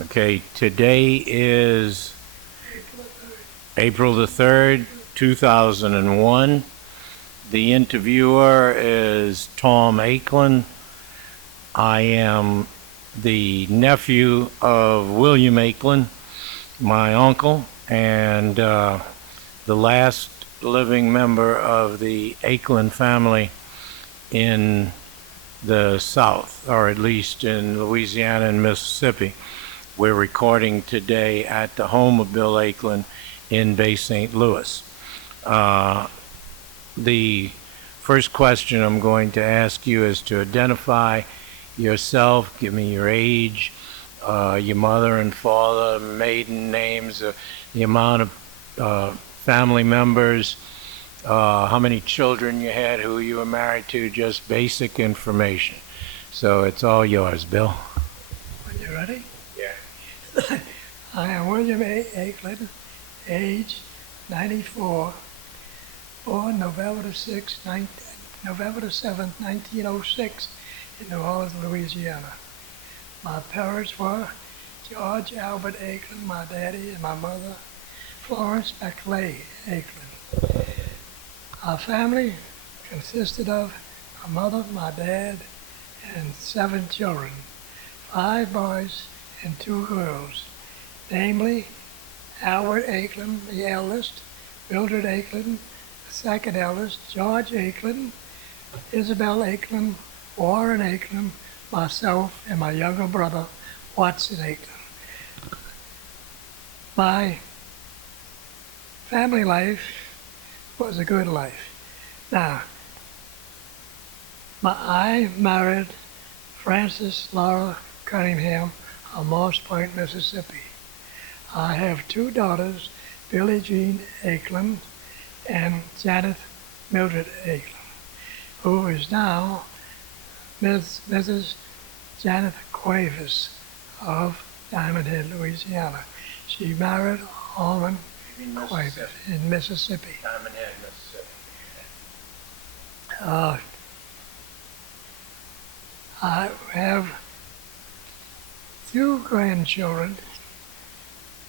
Okay, today is April the 3rd, 2001. The interviewer is Tom Aicklen. I am the nephew of William Aicklen, my uncle, and the last living member of the Aicklen family in the South, or at least in Louisiana and Mississippi. We're recording today at the home of Bill Aicklen in Bay St. Louis. The first question I'm going to ask you is to identify yourself, give me your age, your mother and father, maiden names, the amount of family members, how many children you had, who you were married to, just basic information. So it's all yours, Bill. Are you ready? Yeah. I am William A. Aicklen, age 94, born November the 7th, 1906 in New Orleans, Louisiana. My parents were George Albert Aicklen, my daddy, and my mother, Florence McLay Aicklen. Our family consisted of my mother, my dad, and 7 children, 5 boys and 2 girls, namely Albert Aicklen, the eldest, Mildred Aicklen, the second eldest, George Aicklen, Isabel Aicklen, Warren Aicklen, myself, and my younger brother, Watson Aicklen. My family life was a good life. Now, I married Frances Laura Cunningham of Moss Point, Mississippi. I have 2 daughters, Billie Jean Aicklen and Janet Mildred Aicklen, who is now Mrs. Janet Cuevas of Diamond Head, Louisiana. She married Almond Cuevas in Mississippi. Diamond Head, Mississippi. I have 2 grandchildren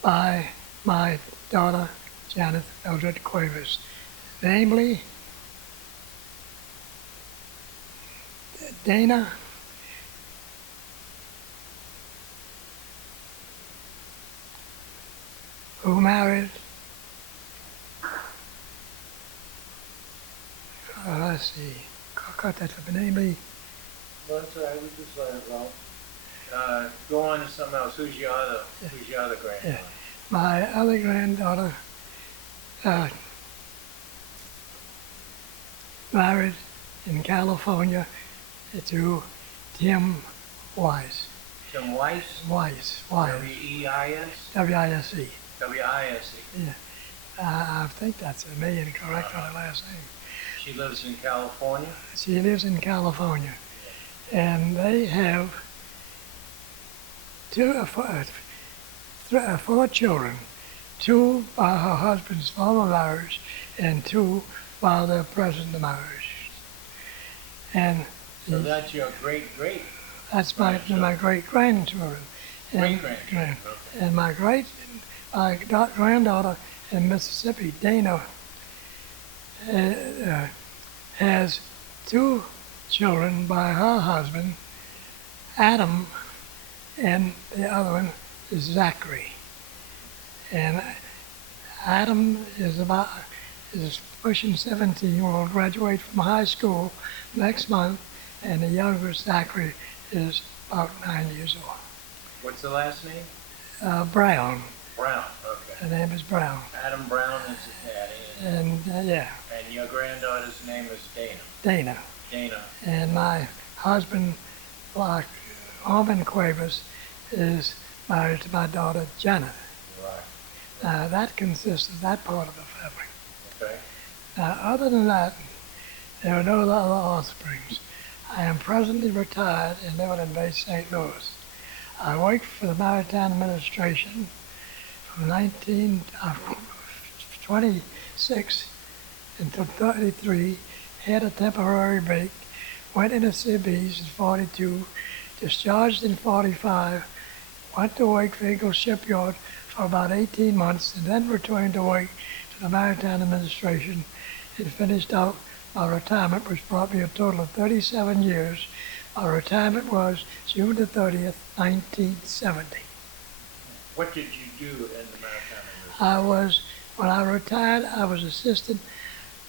by my daughter, Janet Mildred Cuevas, namely Dana, who married, let's see, cut that for namely. Well, that's all right, we just let it roll. Go on to something else. Who's your other granddaughter? Yeah. My other granddaughter married in California to Tim Wise. Tim Weiss? Wise. W-E-I-S? W-I-S-E. W-I-S-E. Yeah. I think that's a million correct on the last name. She lives in California? She lives in California. And they have 4 children, 2 by her husband's former marriage and 2 by their present marriage. And so that's your great-great? That's my great-grandchildren. Great-grandchildren, okay. And my granddaughter in Mississippi, Dana, has 2 children by her husband, Adam, and the other one is Zachary. And Adam is pushing 17, will graduate from high school next month, and the younger Zachary is about 9 years old. What's the last name? Brown. Brown, okay. Her name is Brown. Adam Brown is his daddy. And yeah. And your granddaughter's name is Dana. Dana. And my husband, Almond Cuevas, is married to my daughter, Janet. Right. Now, that consists of that part of the family. Okay. Now, other than that, there are no other offsprings. I am presently retired and live in Bay St. Louis. I worked for the Maritime Administration from 1926 until 33, had a temporary break, went into CBs in 42, discharged in 45, went to Aicklen shipyard for about 18 months and then returned to work to the Maritime Administration and finished out my retirement, which brought me a total of 37 years. My retirement was June the 30th, 1970. What did you do in the Maritime Administration? When I retired, I was assistant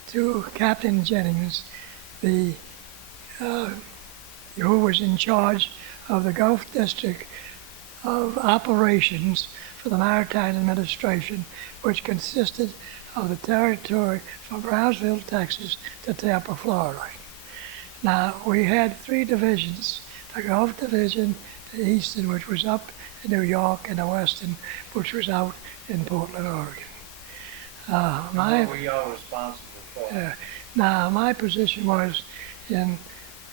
to Captain Jennings, the who was in charge of the Gulf District of operations for the Maritime Administration, which consisted of the territory from Brownsville, Texas to Tampa, Florida. Now, we had three divisions: the Gulf Division, the Eastern, which was up in New York, and the Western, which was out in Portland, Oregon. What were y'all responsible for? Now, my position was in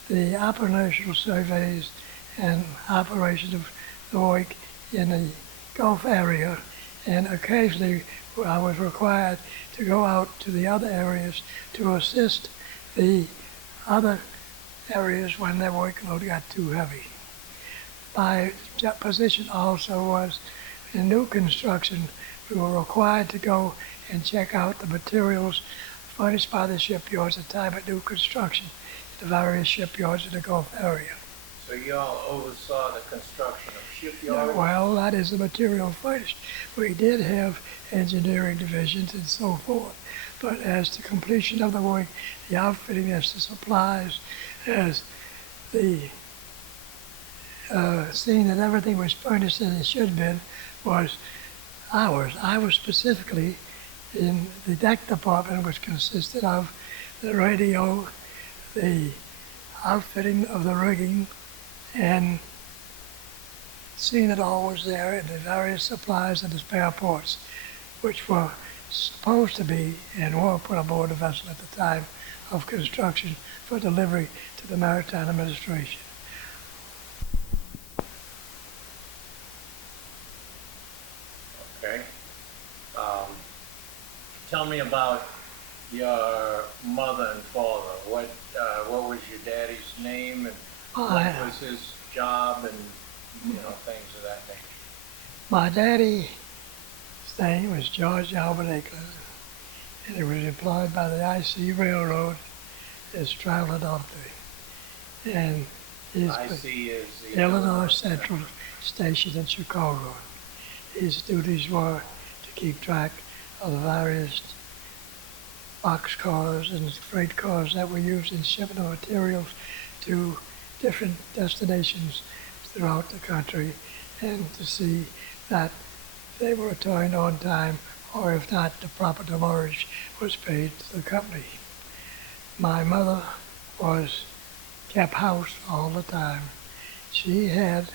the operational surveys and operation of the work in the Gulf area, and occasionally I was required to go out to the other areas to assist the other areas when their workload got too heavy. My position also was in new construction. We were required to go and check out the materials furnished by the shipyards at the time of new construction at the various shipyards in the Gulf area. So y'all oversaw the construction of shipyards? Well, that is the material furnished. We did have engineering divisions and so forth, but as the completion of the work, the outfitting, as the supplies, as the seeing that everything was furnished as it should have been, was ours. I was specifically in the deck department, which consisted of the radio, the outfitting of the rigging, and seeing that all was there, and the various supplies and the spare parts, which were supposed to be and were put aboard the vessel at the time of construction for delivery to the Maritime Administration. Okay. Tell me about your mother and father. What was your daddy's name, and what was his job, and things of that nature? My daddy's name was George Albert Aicklen, and he was employed by the IC Railroad as traveler doctor. And his IC is the Illinois Central Station in Chicago. His duties were to keep track of the various box cars and freight cars that were used in shipping of materials to different destinations throughout the country, and to see that they were returned on time, or if not, the proper demurrage was paid to the company. My mother kept house all the time. She had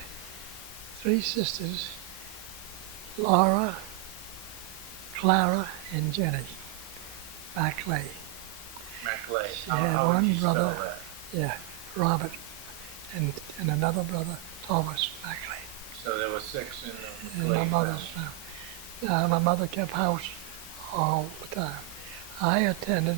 three sisters: Laura, Clara, and Jenny McLay. McLay. She had one brother, that? Robert, and another brother, Thomas McLay. So there were 6 in the In my mother's family. My mother kept house all the time. I attended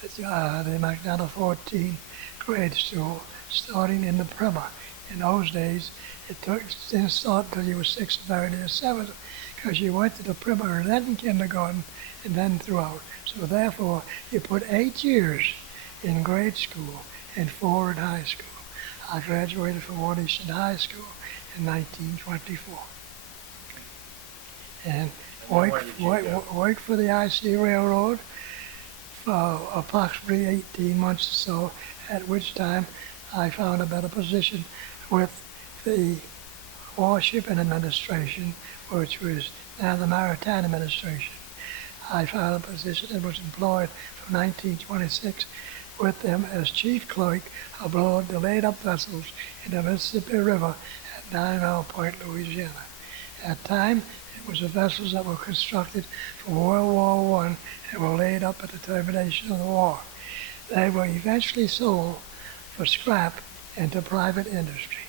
the McDonough 14 grade school, starting in the primer. In those days, didn't start until you were 6th, 3rd, or 7th, because you went to the primer and then kindergarten and then throughout. So therefore, you put 8 years in grade school and 4 in high school. I graduated from Warren Eastern High School in 1924. And worked for the IC Railroad for approximately 18 months or so, at which time I found a better position with the Warshipping Administration, which was now the Maritime Administration. I found a position and was employed from 1926 with them as chief clerk aboard the laid-up vessels in the Mississippi River at 9 Mile Point, Louisiana. At the time, it was the vessels that were constructed for World War I and were laid up at the termination of the war. They were eventually sold for scrap and to private industry.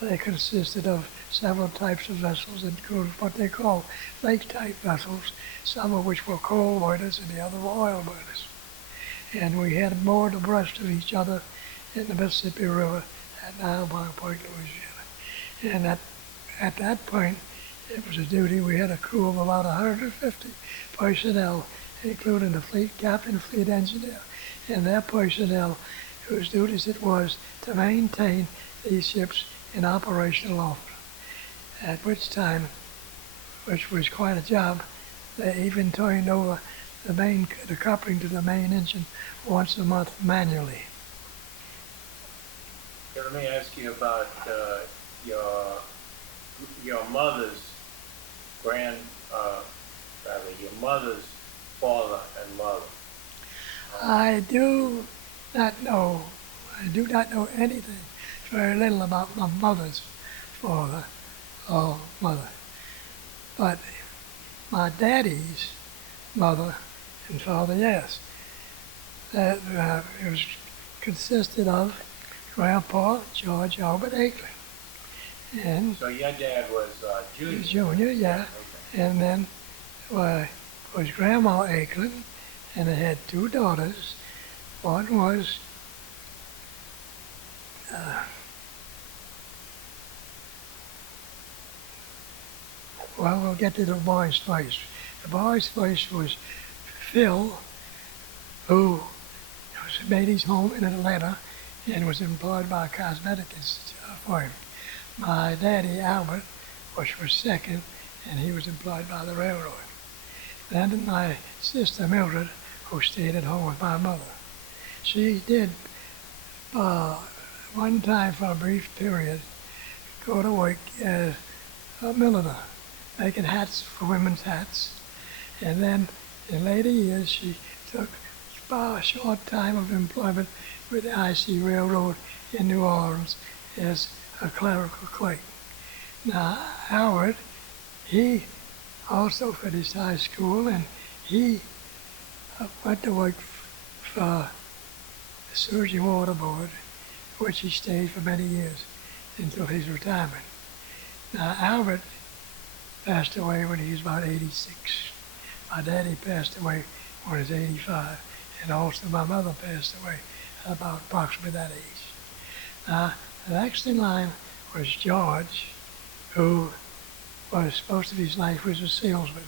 They consisted of several types of vessels, including what they call lake-type vessels, some of which were coal boilers and the other were oil boilers. And we had moored abreast of each other in the Mississippi River at 9 Mile Point, Louisiana. And that at that point, it was a duty. We had a crew of about 150 personnel, including the fleet captain, fleet engineer, and their personnel, whose duties it was to maintain these ships in operational order. At which time, which was quite a job, they even turned over the coupling to the main engine once a month manually. Let me ask you about your mother's your mother's father and mother. I do not know. I do not know anything, very little about my mother's father or mother. But my daddy's mother and father, yes. That it was consisted of Grandpa George Albert Aicklen. And So your dad was junior. Junior, yeah. Okay. And then was Grandma Aicklen, and they had two daughters. One was well, we'll get to the boys first. The boys first was Phil, who made his home in Atlanta and was employed by a cosmeticist firm. My daddy, Albert, was second, and he was employed by the railroad. Then my sister, Mildred, who stayed at home with my mother. She did, one time for a brief period, go to work as a milliner, making hats for women's hats. And then in later years, she took a short time of employment with the IC Railroad in New Orleans as a clerical clerk. Now, Howard, he also finished high school, and he went to work for the Surgeon Water Board, which he stayed for many years until his retirement. Now, Albert passed away when he was about 86. My daddy passed away when he was 85, and also my mother passed away at about approximately that age. Now, the next in line was George, who was supposed to be his life was a salesman,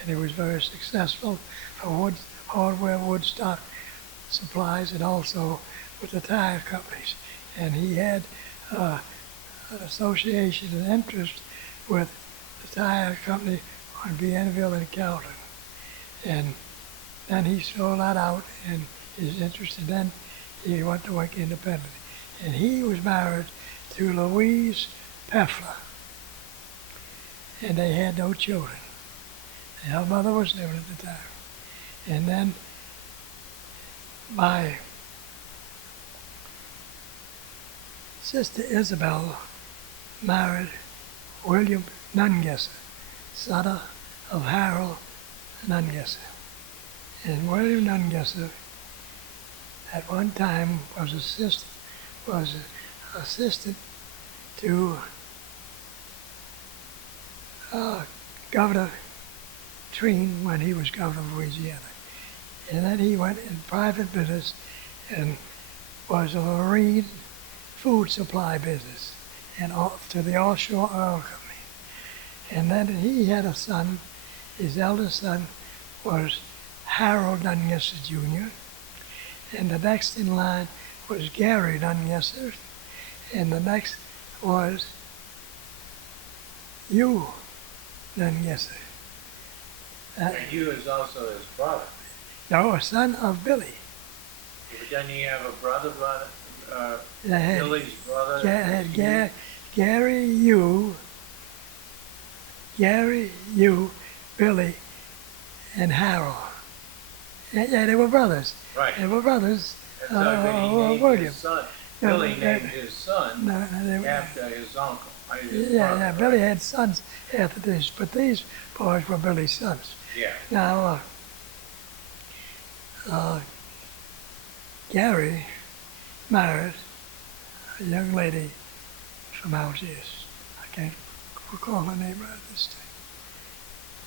and he was very successful for wood, hardware, wood stock supplies, and also with the tire companies. And he had an association and interest with the tire company on Bienville and Calvin. And then he sold that out, and his interest, and then he went to work independently. And he was married to Louise Peffler, and they had no children. And her mother was living at the time. And then my sister Isabel married William Nungesser, son of Harold Nungesser. And William Nungesser at one time was assistant to Governor Treen when he was governor of Louisiana. And then he went in private business and was a marine food supply business and to the offshore oil company. And then he had a son. His eldest son was Harold Nungesser Jr. And the next in line was Gary Nungesser. And the next was Hugh Nungesser. And Hugh is also his brother. No, a son of Billy. But then you have a brother, Had, Billy's brother. had Gary, Hugh, Billy, and Harold. Yeah, they were brothers. Right. They were brothers. And so then he named William. his son. No, Billy named his son after his uncle. Yeah, Billy had sons after this, but these boys were Billy's sons. Yeah. Now, Gary married a young lady from Algiers. I can't recall her name right this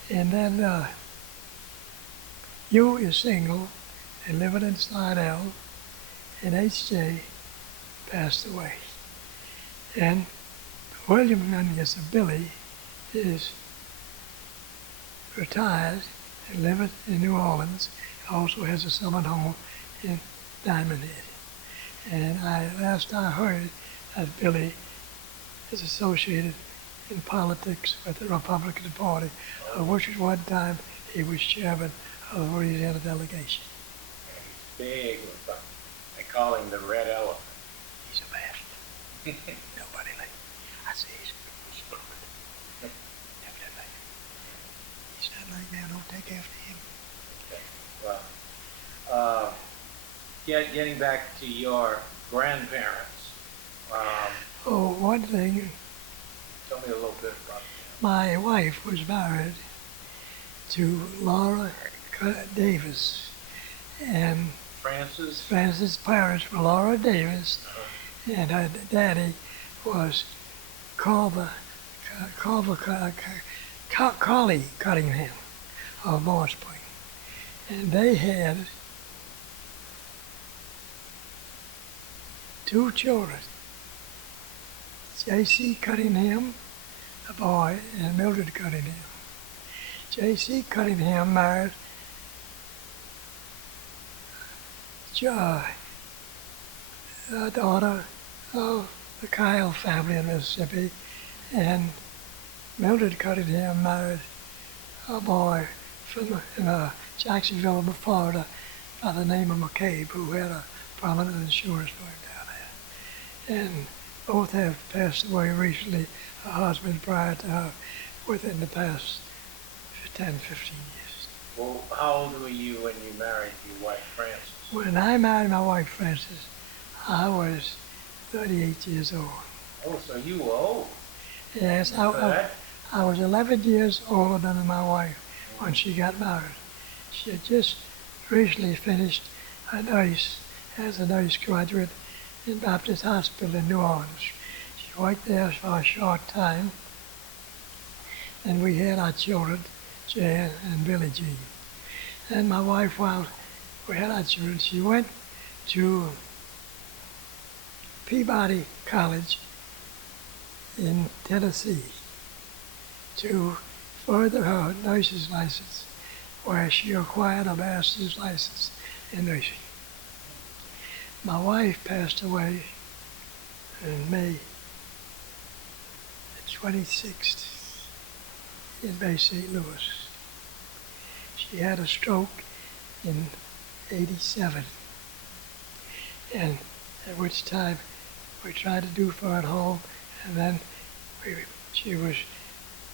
time. And then Hugh is single and living in Slidell, and H.J. passed away. And William, yes, Billy, is retired and lives in New Orleans. Also has a summer home in Diamond Head. And last I heard that Billy is associated in politics with the Republican Party, of which at one time he was chairman of the Louisiana delegation. Big. I call him the red elephant. He's a bastard. Nobody like him. I say he's crooked. Evidently. He's not like that. Don't take after him. Okay. Well, getting back to your grandparents, Oh, one thing, tell me a little bit about them. my wife was married to Laura Davis, and Francis' parents were Laura Davis, and her daddy was Carver Collie Cunningham of Moore Spring. And they had 2 children, J.C. Cunningham, a boy, and Mildred Cunningham. J.C. Cunningham married a daughter of the Kyle family in Mississippi, and Mildred Cunningham married a boy from Jacksonville, Florida, by the name of McCabe, who had a prominent insurance firm down there. And both have passed away recently, her husband prior to her, within the past 10, 15 years. Well, how old were you when you married your wife, Frances? When I married my wife, Frances, I was 38 years old. Oh, so you were old. Yes, I was 11 years older than my wife when she got married. She had just recently finished a nurse as a nurse graduate in Baptist Hospital in New Orleans. She worked there for a short time, and we had our children, Jan and Billie Jean. And my wife, while we had our children, she went to Peabody College in Tennessee to further her nurse's license, where she acquired a master's license in nursing. My wife passed away in May 26th in Bay St. Louis. She had a stroke in '87, and at which time we tried to do for her at home, and then she was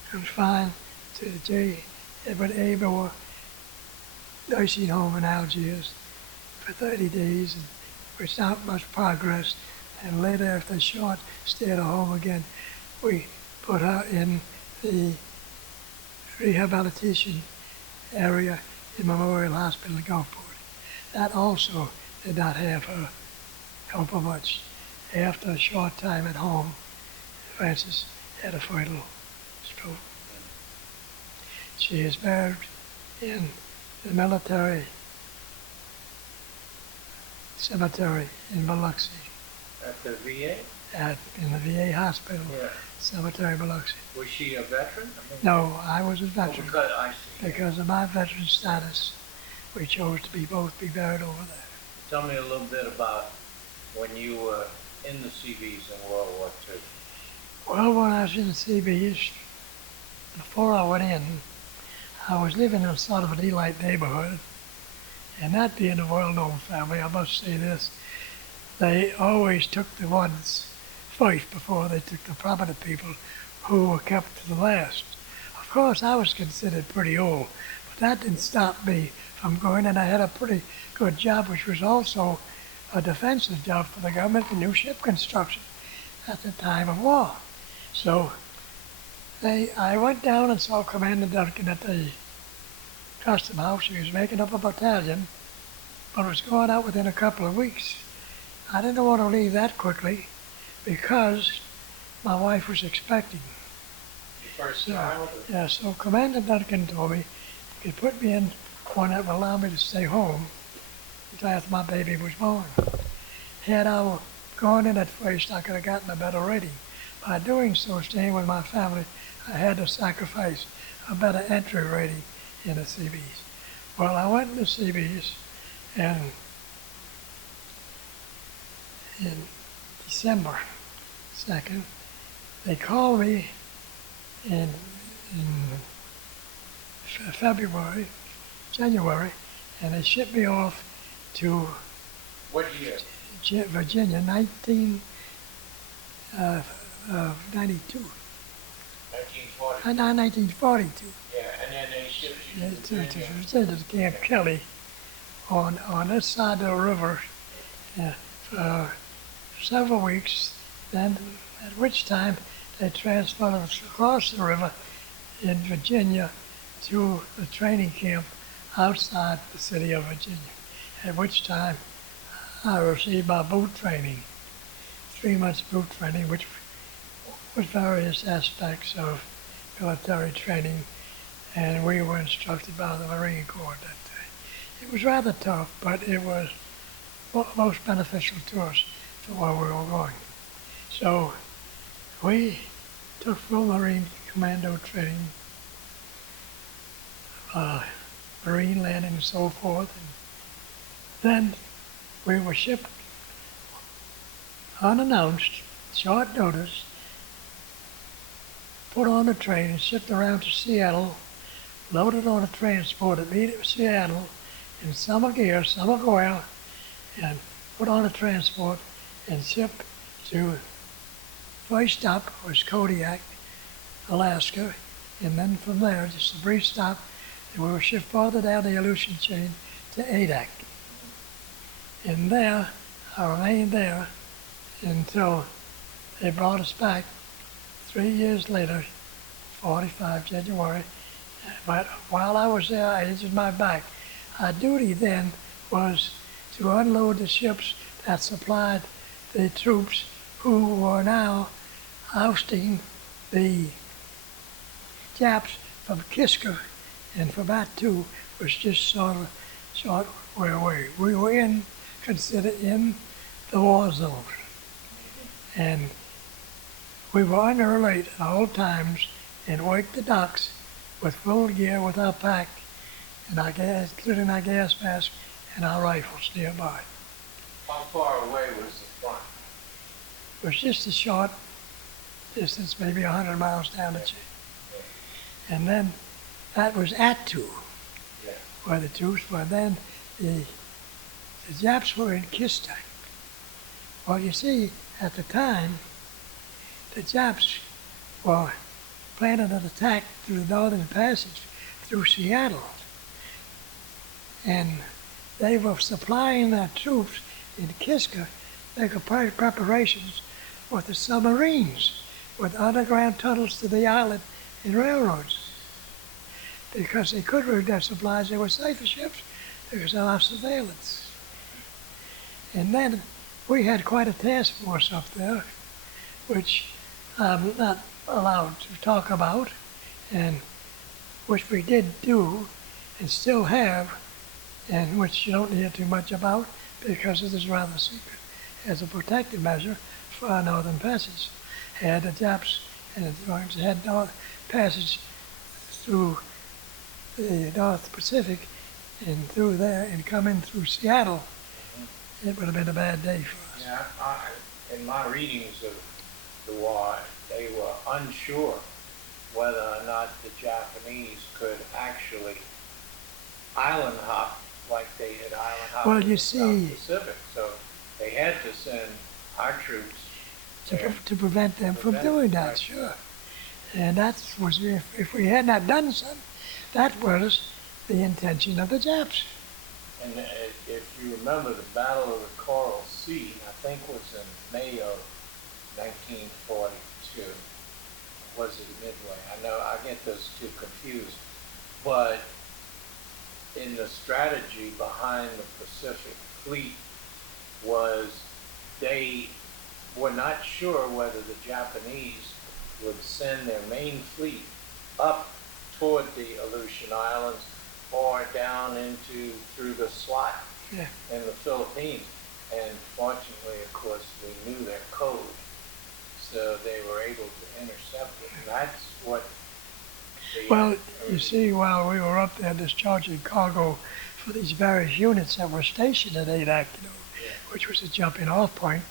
confined to the J. Edward A. Moore nursing home in Algiers for 30 days, and without much progress. And later, after a short stay at home again, we put her in the rehabilitation area in Memorial Hospital in Gulfport. That also did not have her help her much. After a short time at home, Frances had a fatal stroke. She is buried in the military cemetery in Biloxi. At the VA? In the VA hospital, Yeah. cemetery Biloxi. Was she a veteran? No, I was a veteran. Oh, because, I see. Because of my veteran status, we chose to both be buried over there. Tell me a little bit about when you were in the CBs in World War II. Well, when I was in the CBs, before I went in, I was living in sort of an elite neighborhood, and that being a well-known family, I must say this, they always took the ones first before they took the prominent people who were kept to the last. Of course, I was considered pretty old, but that didn't stop me from going, and I had a pretty good job, which was also a defensive job for the government, the new ship construction at the time of war. So I went down and saw Commander Duncan at the custom house. He was making up a battalion, but was going out within a couple of weeks. I didn't want to leave that quickly because my wife was expecting. Your first child? Yeah, so Commander Duncan told me he could put me in one that would allow me to stay home until after my baby was born. Had I gone in at first, I could have gotten a better rating. By doing so, staying with my family, I had to sacrifice a better entry rating in the CBs. Well, I went in the CBs, and in December 2nd, they called me in January, and they shipped me off to What year? Virginia, 1992. 1940. 1942. Yeah, and then they shipped you to To Virginia. Virginia, to Camp Kelly, on this side of the river, for several weeks. Then, at which time they transferred us across the river in Virginia to the training camp outside the city of Virginia. At which time I received my boot training, 3 months boot training, which was various aspects of military training, and we were instructed by the Marine Corps that day. It was rather tough, but it was most beneficial to us for where we were going. So we took full Marine Commando training, Marine landing and so forth, and then we were shipped unannounced, short notice, put on a train and shipped around to Seattle, loaded on a transport immediately to Seattle in summer gear, summer oil, and put on a transport and shipped to first stop was Kodiak, Alaska, and then from there, just a brief stop, and we were shipped farther down the Aleutian chain to Adak. And there, I remained there until they brought us back 3 years later, 45 January. But while I was there, I injured my back. Our duty then was to unload the ships that supplied the troops who were now ousting the Japs from Kiska, and for that too was just sort of short way away. We were considered in the war zone, and we were under alert at all times and worked the docks with full gear with our pack and our gas, including our gas mask and our rifles nearby. How far away was the front? It was just a short distance, maybe 100 miles down the chain. And then that was Attu, where the troops were. Then the Japs were in Kista. Well, you see, at the time, the Japs were planning an attack through the Northern Passage through Seattle. And they were supplying their troops in Kiska, making preparations with the submarines, with underground tunnels to the island and railroads. Because they could route their supplies, they were safer ships because of our surveillance. And then we had quite a task force up there, which I'm not allowed to talk about, and which we did do and still have, and which you don't hear too much about because it is rather secret, as a protective measure for our northern passage. Had the Japs and the Germans had north passage through the North Pacific and through there and come in through Seattle, it would have been a bad day for us. Yeah, in my readings of the war, they were unsure whether or not the Japanese could actually island hop like they had island hopped Well, in you the see, South Pacific. So they had to send our troops there to prevent them from doing that, right. sure. And that was, if we had not done something, that was the intention of the Japs. And if you remember, the Battle of the Coral Sea, I think was in May of 1942. Was it Midway? I know I get those two confused. But in the strategy behind the Pacific Fleet was they were not sure whether the Japanese would send their main fleet up toward the Aleutian Islands or down through the slot in the Philippines. And fortunately, of course, we knew their code. they were able to intercept it, and that's what the... Well, you see, while we were up there discharging cargo for these various units that were stationed at Aicklen, which was a jumping off point,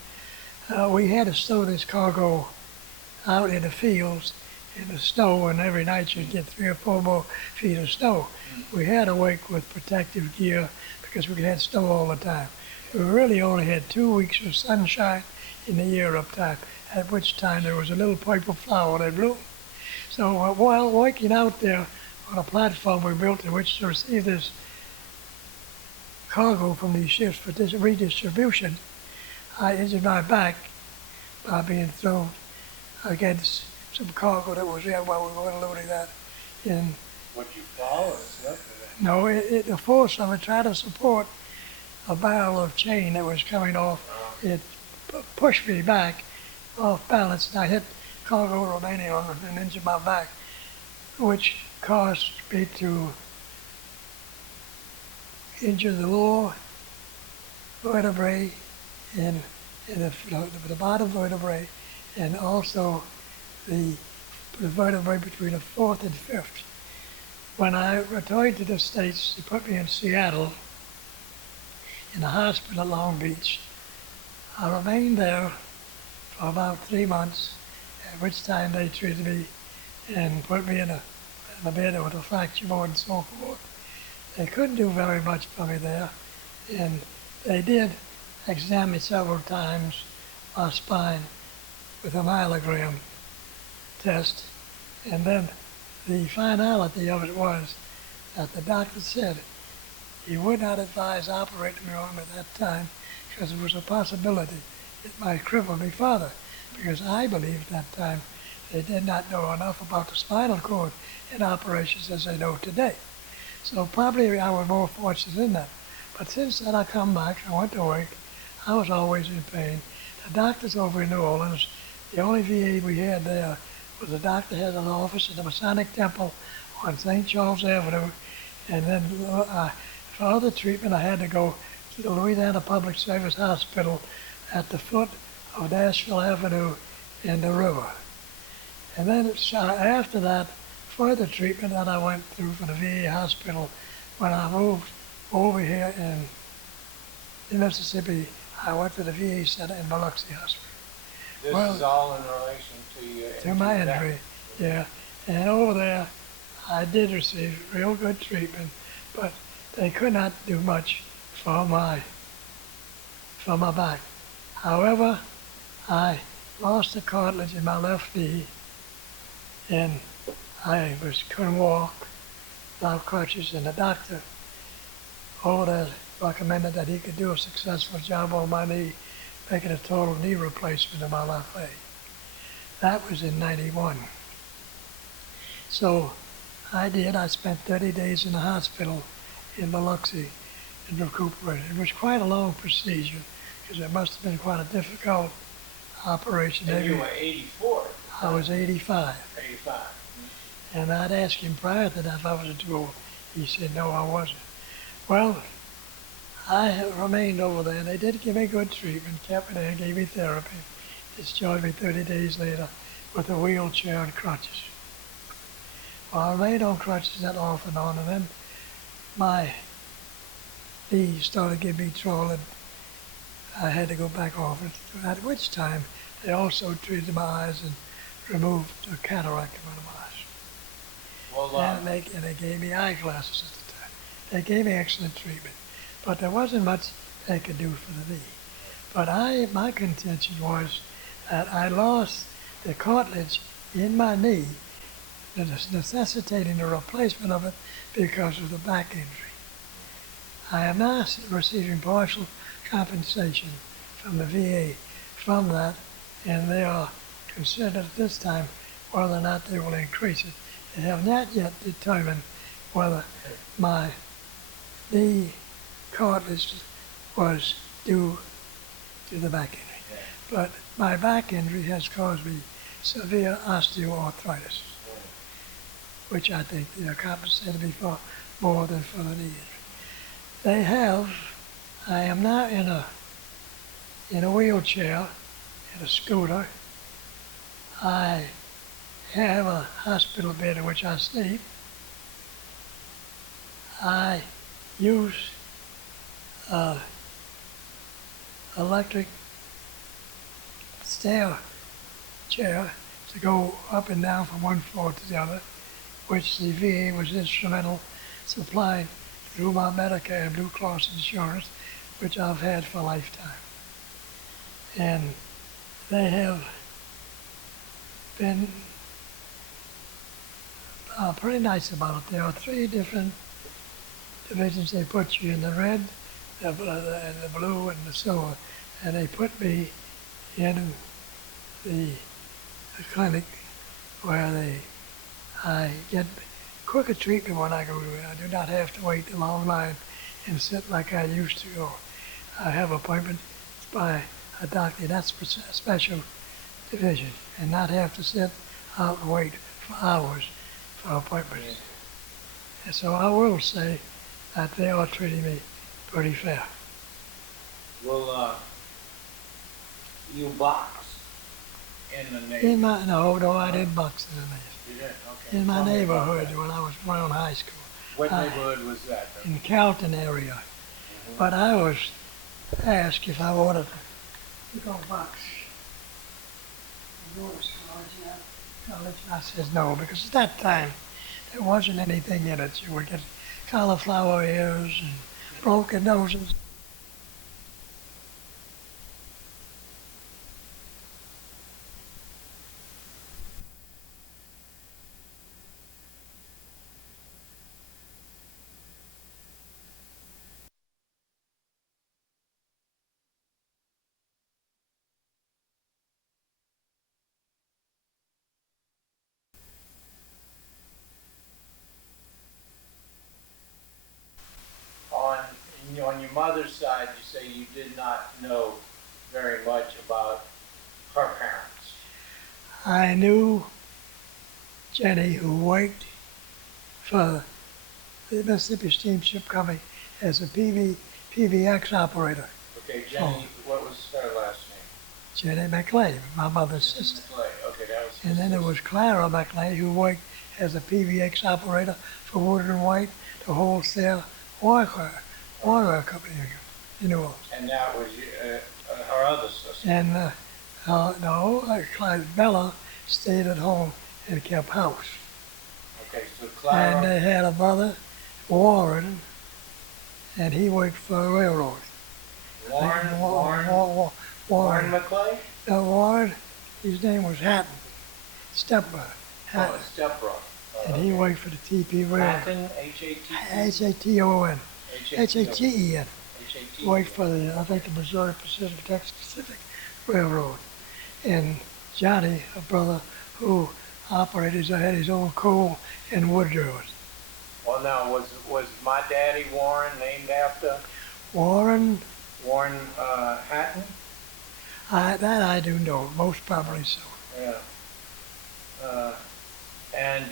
we had to stow this cargo out in the fields in the snow, and every night you'd get 3 or 4 more feet of snow. We had to wake with protective gear because we had snow all the time. We really only had 2 weeks of sunshine in the year up time, at which time there was a little purple flower that bloomed. So while working out there on a platform we built in which to receive this cargo from these ships for this redistribution, I injured my back by being thrown against some cargo that was there while we were unloading that in. Would you fall or slip? No, the force of it tried to support a barrel of chain that was coming off. It pushed me back off balance, and I hit cargo remaining on and injured my back, which caused me to injure the lower vertebrae and the bottom vertebrae, and also the vertebrae between the fourth and fifth. When I returned to the States, they put me in Seattle in a hospital at Long Beach. I remained there for about 3 months, at which time they treated me and put me in a bed with a fracture board and so forth. They couldn't do very much for me there, and they did examine me several times, my spine, with a myelogram test, and then the finality of it was that the doctor said he would not advise operating me on me at that time because there was a possibility it might cripple me further, because I believed at that time they did not know enough about the spinal cord in operations as they know today. So probably I was more fortunate in that. But since then I come back, I went to work, I was always in pain. The doctors over in New Orleans, the only VA we had there was the doctor had an office in the Masonic Temple on St. Charles Avenue, and then for other treatment I had to go to the Louisiana Public Service Hospital at the foot of Nashville Avenue in the river. And then after that, further treatment that I went through for the VA hospital, when I moved over here in Mississippi, I went to the VA Center in Biloxi Hospital. This is all in relation to your to my injury, yeah. And over there, I did receive real good treatment, but they could not do much for my back. However, I lost the cartilage in my left knee, and I couldn't walk without crutches, and the doctor over there recommended that he could do a successful job on my knee, making a total knee replacement of my left leg. That was in '91. So I did. I spent 30 days in the hospital in Biloxi and recuperated. It was quite a long procedure because it must have been quite a difficult operation. And you were 84. I was 85. 85. And I'd asked him prior to that if I was too old. He said, no, I wasn't. Well, I remained over there, and they did give me good treatment, kept me there, gave me therapy, discharged me 30 days later with a wheelchair and crutches. Well, I remained on crutches that off and on, and then my knee started giving me trouble, and I had to go back off it, at which time they also treated my eyes and removed a cataract in one of my eyes. Well, And they gave me eyeglasses at the time. They gave me excellent treatment, but there wasn't much they could do for the knee. But my contention was that I lost the cartilage in my knee, necessitating the replacement of it because of the back injury. I am now receiving partial compensation from the VA from that, and they are considering at this time whether or not they will increase it. They have not yet determined whether my knee cartilage was due to the back injury. But my back injury has caused me severe osteoarthritis, which I think they are compensating me for more than for the knee injury. I am now in a wheelchair, in a scooter, I have a hospital bed in which I sleep. I use a electric stair chair to go up and down from one floor to the other, which the VA was instrumental supplying through my Medicare and Blue Cross insurance, which I've had for a lifetime. And they have been pretty nice about it. There are three different divisions they put you in: the red, and the blue, and the silver. And they put me in the clinic where I get quicker treatment when I go to it. I do not have to wait a long line and sit like I used to. Or I have appointments by a doctor. That's a special division, and not have to sit out and wait for hours for appointments. And so I will say that they are treating me pretty fair. Well, you box in the Navy? No, I didn't box in the Navy. You didn't? Okay. In my Tell me about neighborhood that. when I was around high school. What neighborhood was that? In Carrollton area. But I was asked if I wanted to go box. Go to college. I said no, because at that time there wasn't anything in it. You would get cauliflower ears and broken noses. On, on your mother's side, you say you did not know very much about her parents. I knew Jenny, who worked for the Mississippi Steamship Company as a PBX operator. Okay, Jenny, what was her last name? Jenny McClay, my mother's sister. Clay. Okay, that was. And then there was Clara McClay, who worked as a PBX operator for Wood and White, the wholesale water company in New Orleans. And that was her other sister. And Bella stayed at home and kept house. Okay, so Clara. And they had a brother, Warren, and he worked for a railroad. Warren McClay? No, Warren, his name was Hatton, stepbrother. Hatton. Oh, stepbrother. And he worked for the TP Railroad. Hatton, H-A-T-T? H-A-T-O-N. H-A-T-E-N. H-A-T. Worked for the Missouri Pacific Railroad. And Johnny, a brother who had his own coal and wood yards. Well, now, was my daddy Warren named after Warren, Hatton? that I do know, most probably so. Yeah. And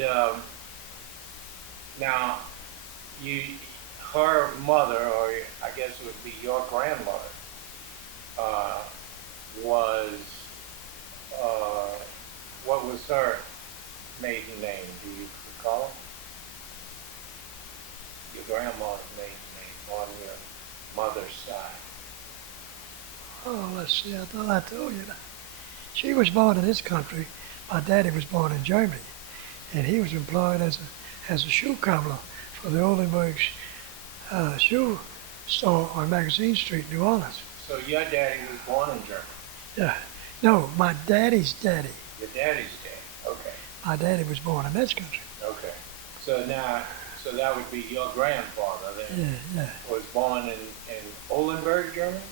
now, her mother, or I guess it would be your grandmother, what was her maiden name? Do you recall? Your grandma's maiden name on your mother's side. Oh, let's see, I thought I told you that. She was born in this country. My daddy was born in Germany, and he was employed as a shoe cobbler for the Oldenburg shoe store on Magazine Street, New Orleans. So your daddy was born in Germany? Yeah. No, my daddy's daddy. Your daddy's daddy, okay. My daddy was born in this country. Okay. So that would be your grandfather then? Yeah. Was born in Oldenburg, Germany?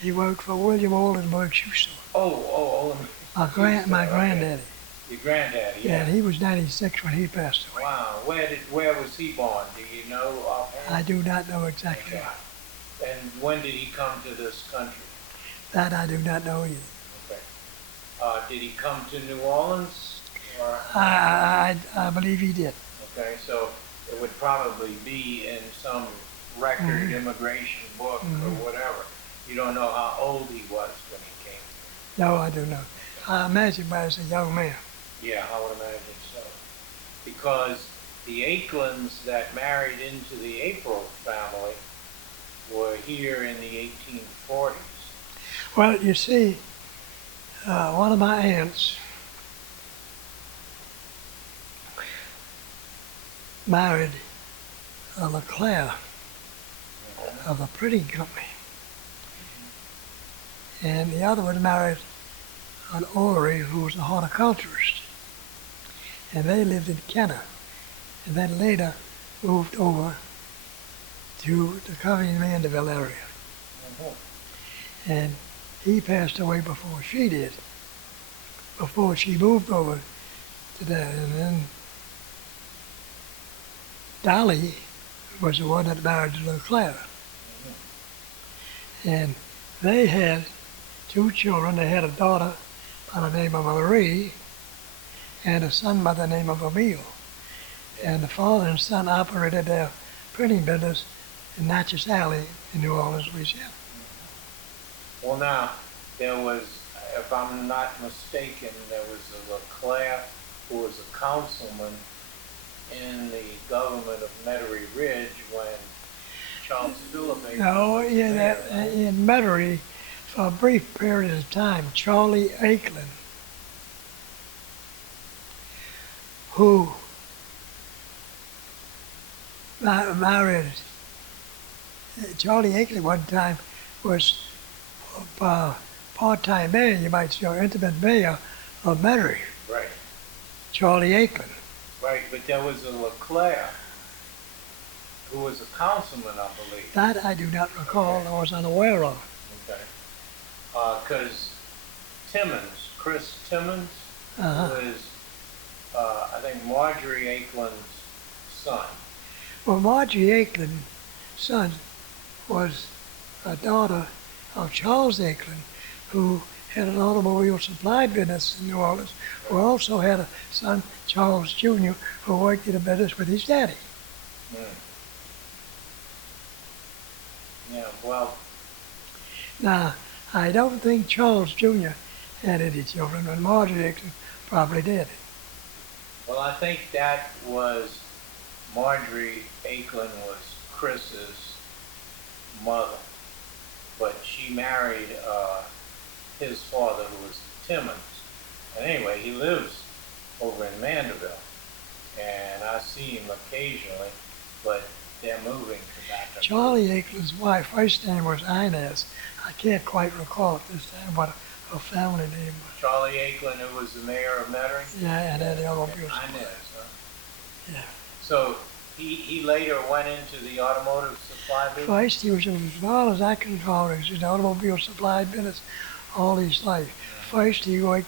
He worked for William Oldenburg Shoe Store. Oldenburg. My granddaddy. Your granddaddy, yeah. Yeah, and he was 96 when he passed away. Wow. Where was he born? Do you know offhand? I do not know exactly. Okay. And when did he come to this country? That I do not know either. Okay. Did he come to New Orleans? Or? I believe he did. Okay, so it would probably be in some record immigration book or whatever. You don't know how old he was when he came. No, I do not. I imagine as a young man. Yeah, I would imagine so. Because the Aickens that married into the April family were here in the 1840s. Well, you see, one of my aunts married a LeClaire of the printing company, and the other one married an Orrery who was a horticulturist, and they lived in Kenner, and then later moved over to the Covey Mandeville area. And he passed away before she did, before she moved over to that. And then Dolly was the one that married LeClaire. And they had 2 children. They had a daughter by the name of Marie and a son by the name of Emile. And the father and son operated their printing business in Natchez Alley in New Orleans, Louisiana. Well, now, there was, if I'm not mistaken, there was a LeClaire who was a councilman in the government of Metairie Ridge when Charles Phillip Aicklen No, was yeah, there, that, right? in Metairie, for a brief period of time, Charlie Aicklen, who married Charlie Aicklen one time was part-time mayor, you might say, or intimate mayor of Metairie, Right, Charlie Aicklen. right, but there was a LeClaire who was a councilman, I believe. That I do not recall or was unaware of. Okay. Because Timmons, Chris Timmons, Uh-huh. who is, I think, Marjorie Aicklen's son. Well, Margie Aicklen's son was a daughter of Charles Aicklen, who had an automobile supply business in New Orleans, who also had a son, Charles Jr., who worked in a business with his daddy. Mm. Yeah, well, Now, I don't think Charles Jr. had any children, but Margie Aicklen probably did. well, I think that was Marjorie Aicklen was Chris's mother, but she married his father, who was Timmons. And anyway, he lives over in Mandeville, and I see him occasionally, but they're moving to back up. Charlie Aicklen's wife, first name was Inez. I can't quite recall at this time what her family name was. Charlie Aicklen, who was the mayor of Metairie? Yeah, and then the automobile Inez, supply. huh? Yeah. So he later went into the automotive supply business? First, he was, as far as I can recall, he was in the automobile supply business all his life. First, he worked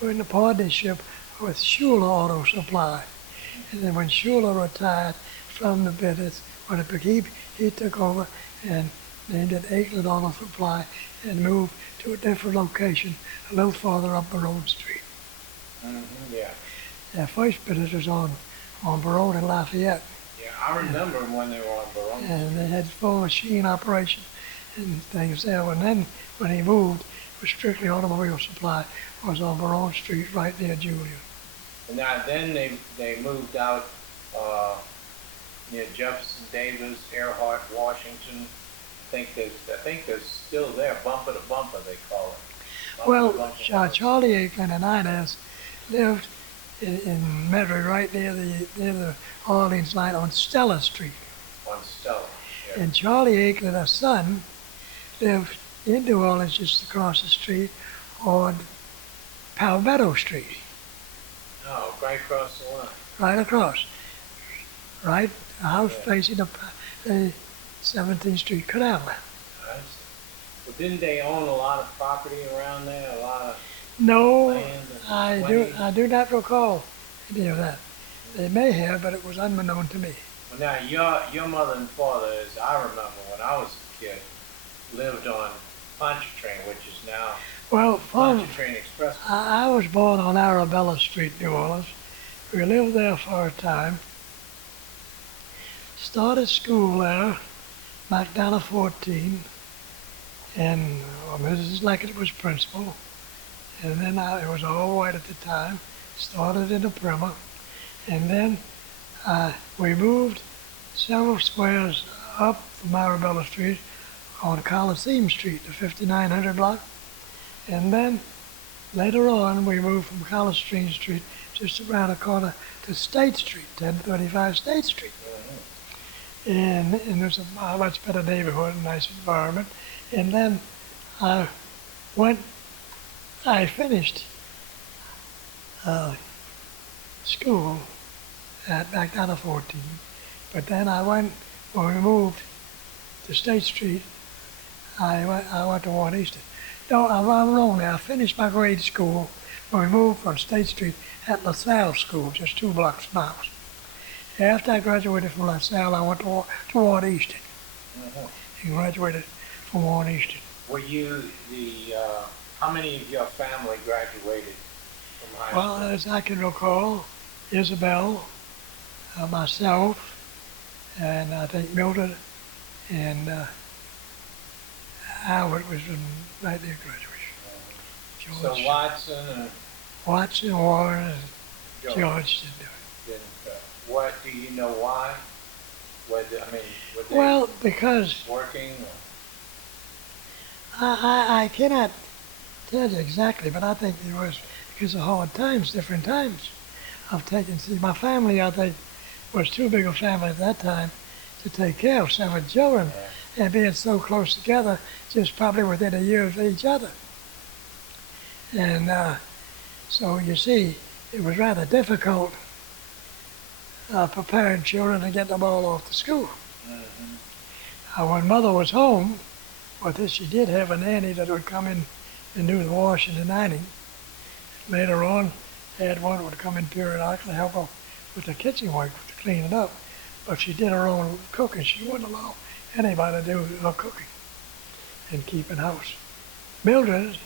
in the partnership with Schuler Auto Supply. And then when Schuler retired from the business, when he took over and named it Aicklen Auto Supply and moved to a different location a little farther up Barone Street. Mm-hmm, yeah. Their first business was on Barone and Lafayette. Yeah, I remember them when they were on Barone. And they had full machine operation and things there. And then when he moved, it was strictly automobile supply, was on Barone Street right near Julia. And now then they moved out near Jefferson Davis, Earhart, Washington. I think they're still there, bumper to bumper they call it. Bumper Well, to bumper. Charlie Aicklen and Inez lived in Metairie right near the Orleans line on Stella Street. On Stella. Yeah. And Charlie Aicklen, her son, lived in New Orleans just across the street on Palmetto Street, No, right across the line. right across. Right, a house Yeah. facing the 17th Street Canal. I see. Well, didn't they own a lot of property around there? A lot of No, land? And I do not recall any of that. They may have, but it was unknown to me. Well, now your mother and father, as I remember when I was a kid, lived on Pontchartrain, which is now Well, Pontchartrain Express. I was born on Arabella Street, New Orleans. We lived there for a time. Started school there, back down to 14, and Mrs. Leckett was principal, and then it was all white at the time. Started in the Primer, and then we moved several squares up from Arabella Street on Coliseum Street, the 5900 block, and then later on we moved from Coliseum Street just around the corner to State Street, 1035 State Street. And it was a much better neighborhood, a nice environment. And then I finished school back down to 14. But then when we moved to State Street, I went to Warren Easton. No, I'm wrong there. I finished my grade school when we moved from State Street at LaSalle School, just 2 blocks from my house. After I graduated from LaSalle, I went to Warren Easton. And graduated from Warren Easton. Were you how many of your family graduated from high school? Well, as I can recall, Isabel, myself, and I think Mildred and Howard was right there graduation. So Watson and Watson, Warren, and George didn't do it. What do you know why? Were they Well, because working? I cannot tell you exactly, but I think it was because of hard times, different times of taking. See, my family, I think, was too big a family at that time to take care of 7 children, and being so close together, just probably within a year of each other. And so you see, it was rather difficult preparing children and getting them all off to school. When Mother was home, well, she did have a nanny that would come in and do the washing and ironing. Later on, had one that would come in periodically, help her with the kitchen work, to clean it up. But she did her own cooking. She wouldn't allow anybody to do her cooking and keeping house. Mildred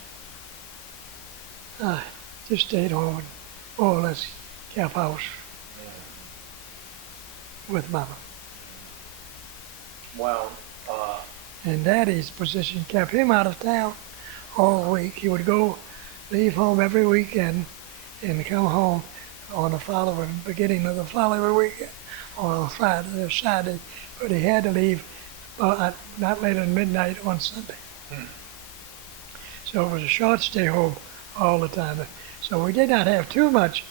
just stayed home and more or less kept house with Mama. Well, and Daddy's position kept him out of town all week. He would leave home every weekend and come home on the beginning of the following weekend, on Friday or Saturday, but he had to leave not later than midnight on Sunday. So it was a short stay home all the time. So we did not have too much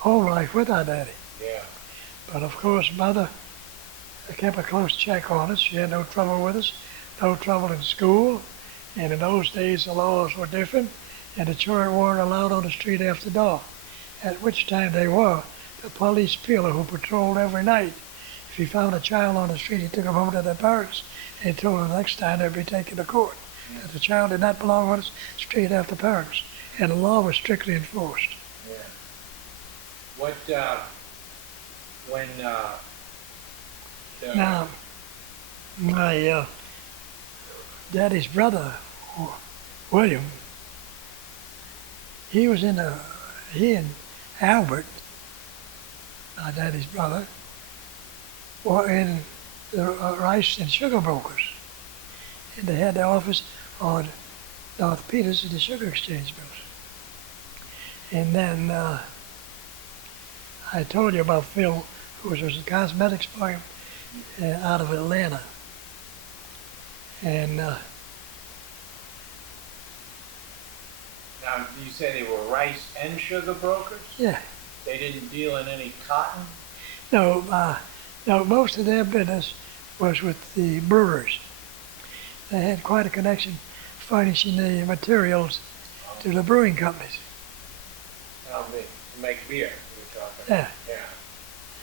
home life with our daddy. Yeah. But of course, Mother kept a close check on us. She had no trouble with us, no trouble in school. And in those days, the laws were different, and the children weren't allowed on the street after dark, at which time they were. The police peeler who patrolled every night, if he found a child on the street, he took him home to their parents and told them the next time they'd be taken to court. That the child did not belong on the street after parents, and the law was strictly enforced. Yeah. What, when, Now, my daddy's brother, William, he and Albert, my daddy's brother, were in the rice and sugar brokers. And they had their office on North Peters in the sugar exchange mills. And then I told you about Phil, who was a cosmetics firm out of Atlanta. And now you say they were rice and sugar brokers? yeah. They didn't deal in any cotton? No, most of their business was with the brewers. They had quite a connection furnishing the materials to the brewing companies. Now, they make beer, you're talking Yeah. about. Yeah.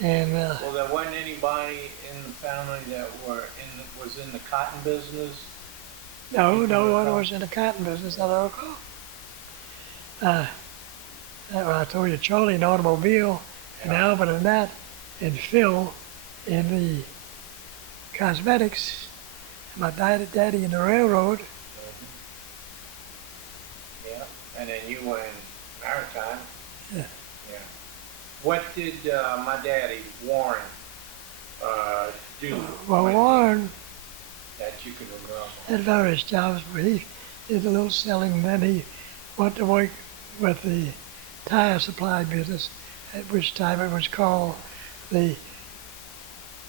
And Well, there wasn't anybody in the family that was in the cotton business? no one was in the cotton business that I recall. I told you, Charlie in the automobile, and Albert in that, and Phil in the cosmetics, my daddy in the railroad. Yeah, and then you were in maritime. Yeah. Yeah. What did my daddy, Warren, do? Well, Warren That you could remember? had various jobs, but he did a little selling, and then he went to work with the tire supply business, at which time it was called the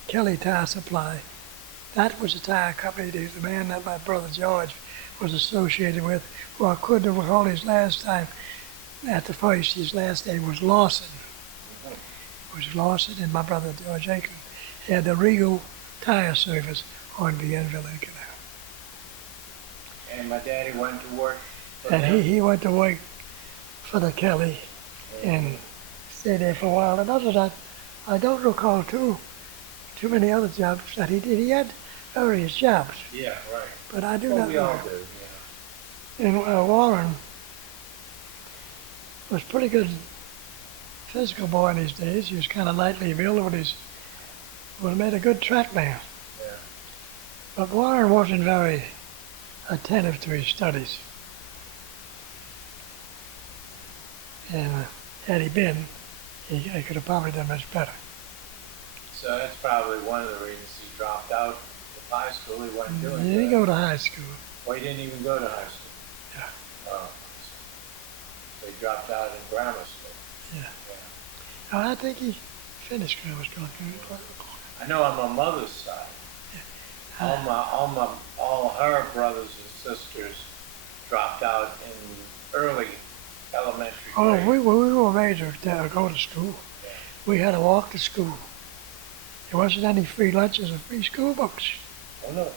Kelly Tire Supply. That was the tire company that the man that my brother George was associated with, who I couldn't recall his last time at the first. His last name was Lawson. It was Lawson, and my brother George Aicklen had the Regal Tire Service on Bienville and Canal. And my daddy went to work for And them? he went to work for the Kelly and stayed there for a while. And other than that, I don't recall too many other jobs that he did. He had various jobs, Yeah, right. but I do Well, not we all know. do, yeah. And Warren was pretty good physical boy in his days. He was kind of lightly built, but made a good track man. Yeah. But Warren wasn't very attentive to his studies. And had he been, he could have probably done much better. So that's probably one of the reasons he dropped out of high school. He wasn't doing He didn't good. go to high school. Well, he didn't even go to high school. Yeah. Oh. So he dropped out in grammar school. Yeah. Yeah. No, I think he finished grammar school. I know on my mother's side, all her brothers and sisters dropped out in early elementary Oh, grade. we were made to go to school. Yeah. We had to walk to school. There wasn't any free lunches or free school books. Oh, no.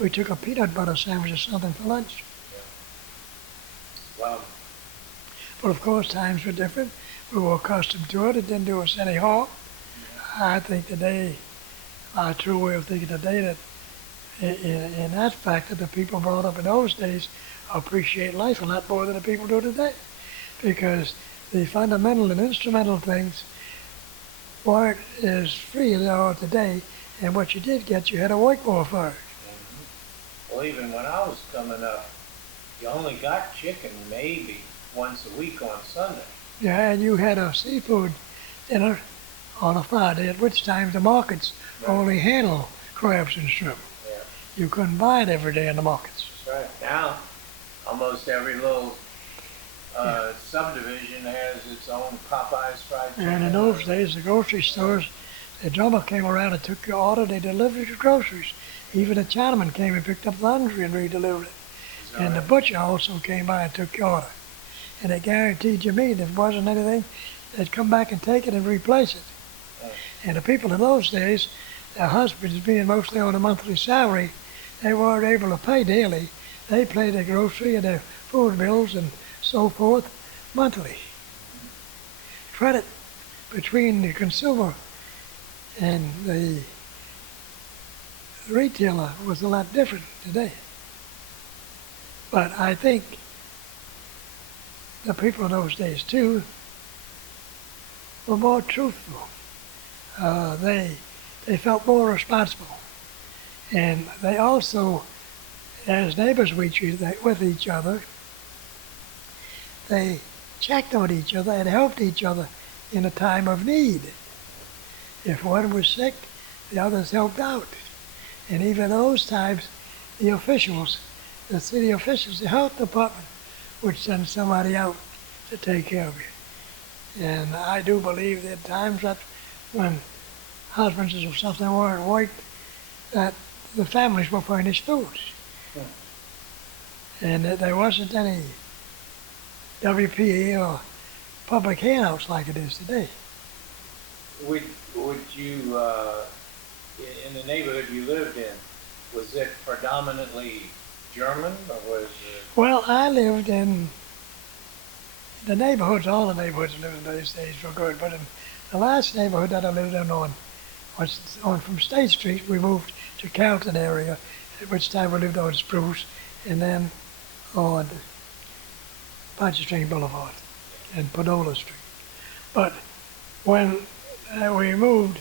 We took a peanut butter sandwich or something for lunch. Well, But of course, times were different. We were accustomed to it. It didn't do us any harm. I think today, our true way of thinking today, that in that fact that the people brought up in those days appreciate life a lot more than the people do today. Because the fundamental and instrumental things weren't as free as they are today, and what you did get, you had to work more for it. well, even when I was coming up, you only got chicken maybe once a week on Sunday. Yeah, and you had a seafood dinner on a Friday, at which time the markets only handle crabs and shrimp. Yeah, You couldn't buy it every day in the markets. that's right. Now, almost every little subdivision has its own Popeyes fried chicken. And in those days, the grocery stores, the drummer came around and took your order, they delivered your groceries. Even the Chinaman came and picked up laundry and redelivered it. Is that And the right? butcher also came by and took your order. And they guaranteed you meat. If it wasn't anything, they'd come back and take it and replace it. Oh. And the people in those days, their husbands being mostly on a monthly salary, they weren't able to pay daily. They paid their grocery and their food bills and so forth monthly. Credit between the consumer and the retailer was a lot different today. But I think the people in those days too were more truthful. They felt more responsible, and they also, as neighbors with each other, they checked on each other and helped each other in a time of need. If one was sick, the others helped out. And even those times, the officials, the city officials, the health department, would send somebody out to take care of you. And I do believe that times that when husbands or something weren't worked, that the families were furnished foods. And that there wasn't any WPA or public handouts like it is today. Would you, in the neighborhood you lived in, was it predominantly German or was it? Well, I lived in the neighborhoods, all the neighborhoods I lived in those days were good, but in the last neighborhood that I lived in was on from State Street. We moved to Carrollton area, at which time we lived on Spruce, and then on Pontchartrain Boulevard and Padola Street. But when we moved,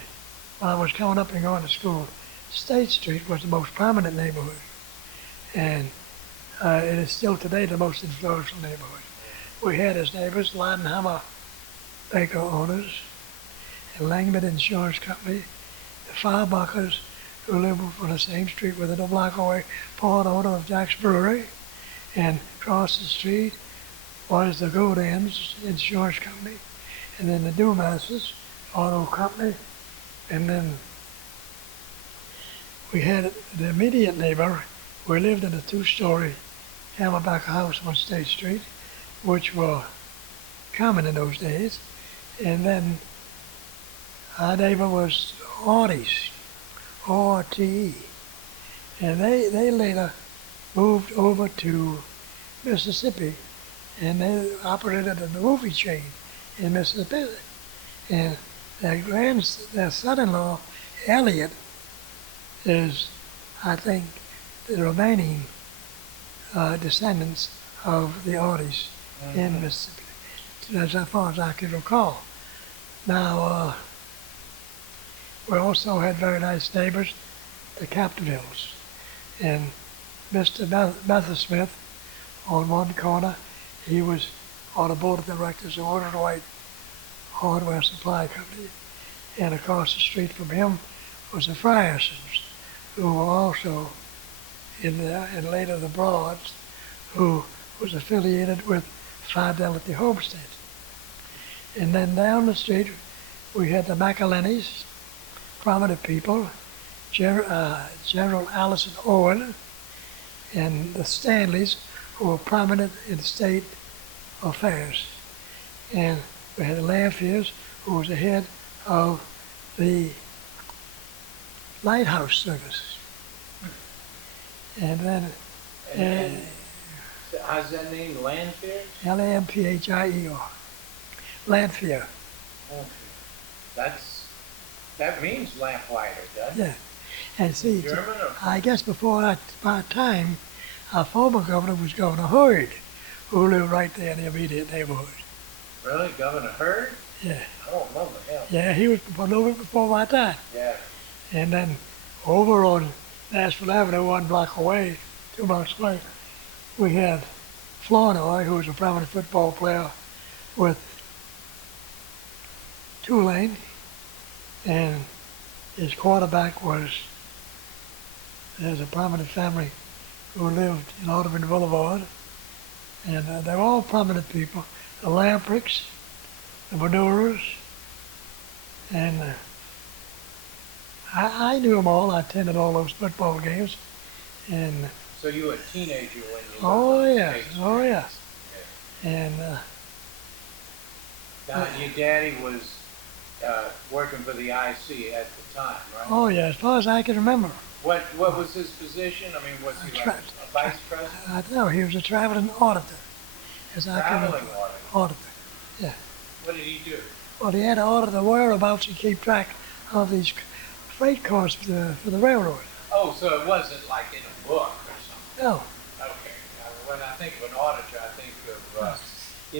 while I was coming up and going to school, State Street was the most prominent neighborhood, and it is still today the most influential neighborhood. We had as neighbors Leidenhammer Baker owners, and Langman Insurance Company, the Firebuckers, who lived on the same street within a block away, Paul, owner of Jack's Brewery, and across the street was the Godins Insurance Company, and then the Dumas's Auto Company, and then we had the immediate neighbor. We lived in a two-story hammerback house on State Street, which were common in those days. And then our neighbor was Ortiz, O-R-T-E. And they later moved over to Mississippi, and they operated a movie chain in Mississippi. And their son-in-law, Elliot, is, I think, the remaining descendants of the Ortiz in Mississippi, as far as I can recall. Now, we also had very nice neighbors, the Capitals, and Mr. Messersmith on one corner. He was on the board of directors of Order White Hardware Supply Company, and across the street from him was the Friersons, who were also in there, and later the Broads, who was affiliated with Fidelity Homestead. And then down the street, we had the McElhennys, prominent people, General Allison Owen, and the Stanleys, who were prominent in state affairs. And we had the Lampheres, who was the head of the lighthouse service. And then how's that name? Landfair? Lamphier. Lamphere. Okay. That means lamplighter, doesn't it? Yeah. And see, German or? I guess before our time, our former governor was Governor Hurd, who lived right there in the immediate neighborhood. Really? Governor Hurd? Yeah. I don't remember him. Yeah, he was a little bit before my time. Yeah. And then over on Nashville Avenue, 1 block away, 2 blocks away, we had Flournoy, who was a prominent football player with Tulane, and his quarterback there's a prominent family who lived in Audubon Boulevard, and they were all prominent people. The Lampricks, the Manuras, and I knew them all. I attended all those football games, and So you were a teenager when you oh lived on yeah, State oh Street. yeah, Yeah. and Now, your daddy was working for the IC at the time, right? oh yeah, as far as I can remember. What was his position? I mean, was he like a vice president? I know he was a traveling auditor, as I can Traveling remember. auditor. Auditor, yeah. What did he do? Well, he had to audit the whereabouts and keep track of these freight cars for the railroad. Oh, so it wasn't like in a book or something. No, Okay. When I think of an auditor, I think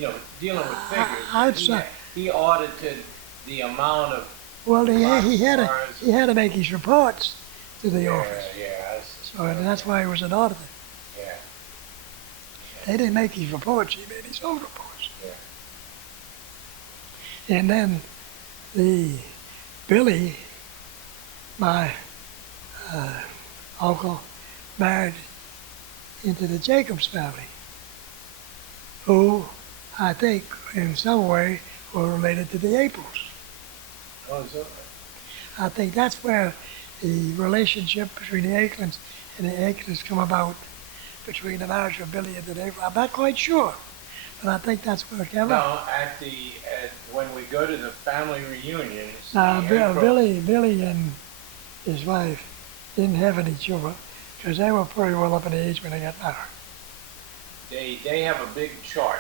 of dealing with I'd figures. say- He audited the amount of. well, he had Cars. to make his reports to the Yeah, office. yeah. So and that's why he was an auditor. Yeah, They didn't make his reports; he made his own reports. yeah. And then Billy, my uncle, married into the Jacobs family, who I think in some way were related to the Aprils. Oh, so I think that's where the relationship between the Aickens and the Aickens come about, between the marriage of Billy and the April. I'm not quite sure, but I think that's where it came out. no, when we go to the family reunions, Now, the April- Billy and his wife didn't have any children because they were pretty well up in age when they got married. they have a big chart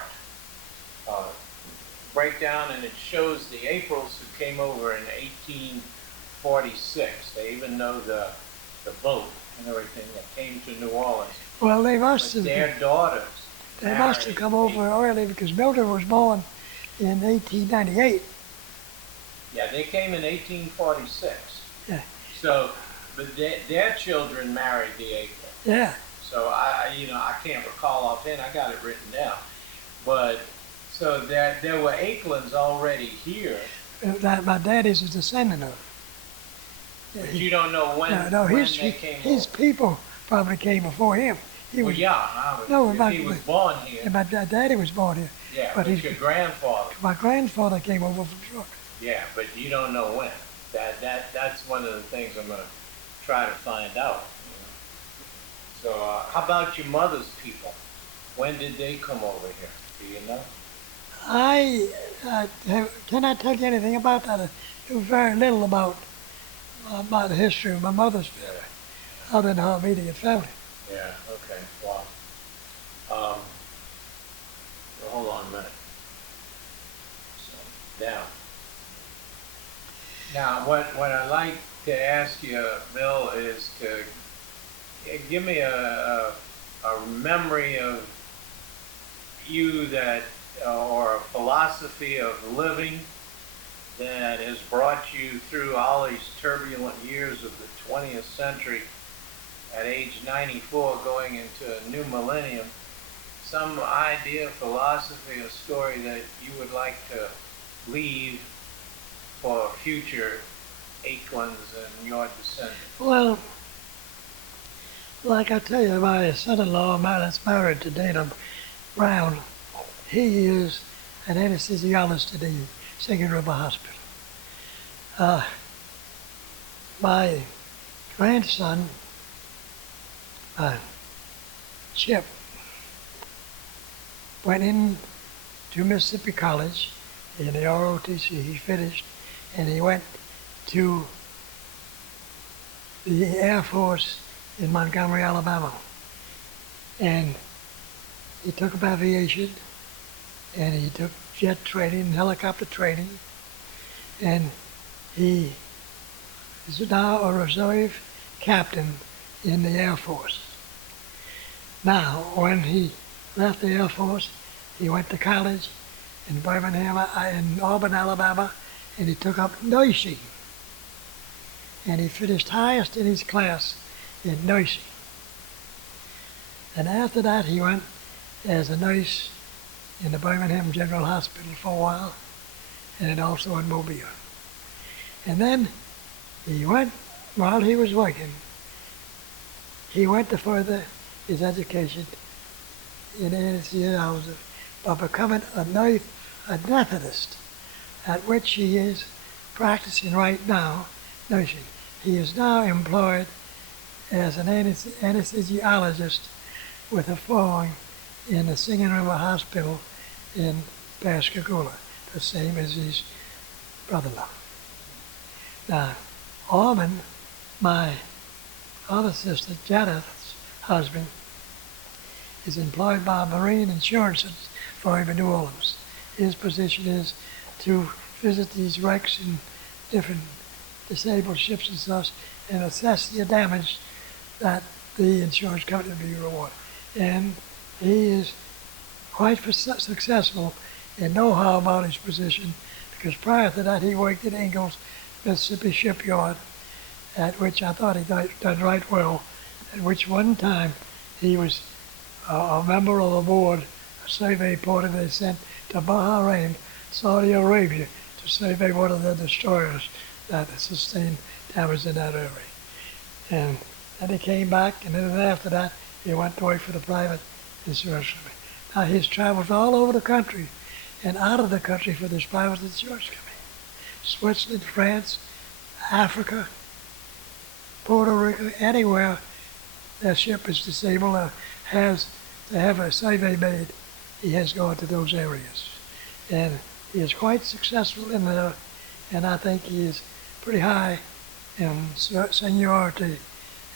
breakdown, and it shows the Aprils who came over in 1846. They even know the boat and everything that came to New Orleans. Well, they must But have. their daughters. They must have come over early because Mildred was born in 1898. Yeah, they came in 1846. Yeah. So, but their children married the Aicklen. Yeah. So I can't recall offhand. I got it written down, but so there were Aicklen's already here, That my daddy's a descendant of. but you don't know when No, when his they came his over. people probably came before him. he Well, was, yeah, I was, no, if he was born and here, my daddy was born here. yeah, but but your grandfather, my grandfather came over from Georgia. yeah, but you don't know when. That's one of the things I'm gonna try to find out. So, how about your mother's people? When did they come over here? Do you know? I cannot tell you anything about that. I knew very little about the history of my mother's family, other than her immediate family. Yeah, okay, well, um, hold on a minute. So, now, what I'd like to ask you, Bill, is to give me a memory of you that, or a philosophy of living that has brought you through all these turbulent years of the 20th century at age 94 going into a new millennium. Some idea, philosophy, or story that you would like to leave for future Aickens and your descendants? Well, like I tell you, my son-in-law, that's married to Dana Brown, he is an anesthesiologist at the Singing River Hospital. My grandson, Chip, went in to Mississippi College in the ROTC. He finished, and he went to the Air Force in Montgomery, Alabama. And he took up aviation, and he took jet training, helicopter training, and he is now a reserve captain in the Air Force. Now, when he left the Air Force, he went to college in Birmingham, in Auburn, Alabama, and he took up nursing. And he finished highest in his class in nursing. And after that, he went as a nurse in the Birmingham General Hospital for a while, and then also in Mobile. And then he went, while he was working, he went to further his education in anesthesiology by becoming a anesthetist, at which he is practicing right now nursing. He is now employed as an anesthesiologist with a following in the Singing River Hospital in Pascagoula, the same as his brother-in-law. Now, Orman, my other sister, Janeth's husband, is employed by Marine Insurance for him in New Orleans. His position is to visit these wrecks in different disabled ships and such and assess the damage that the insurance company will be rewarded. And he is quite successful in know-how about his position, because prior to that he worked at Ingalls, Mississippi shipyard, at which I thought he done right well, at which one time he was a member of the board, a survey party they sent to Bahrain, Saudi Arabia, to survey one of the destroyers that sustained damage in that area. And then he came back, and then after that, he went to work for the private insurance company. Now he's traveled all over the country and out of the country for this private insurance company. Switzerland, France, Africa, Puerto Rico, anywhere their ship is disabled or has to have a survey made, he has gone to those areas. And he is quite successful in there, and I think he is pretty high in seniority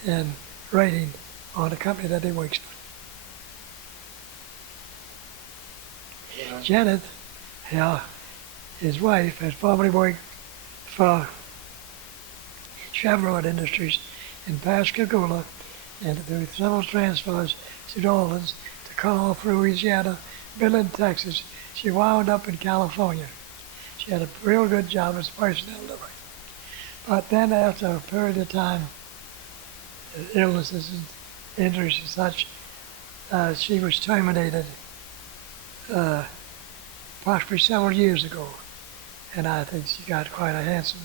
and rating on the company that he works for. Yeah. Janet, his wife, has formerly worked for Chevron Industries in Pascagoula, and through several transfers to New Orleans, to Carl, Louisiana, Midland, Texas, she wound up in California. She had a real good job as personnel delivery. But then after a period of time, illnesses and injuries and such, she was terminated approximately several years ago. And I think she got quite a handsome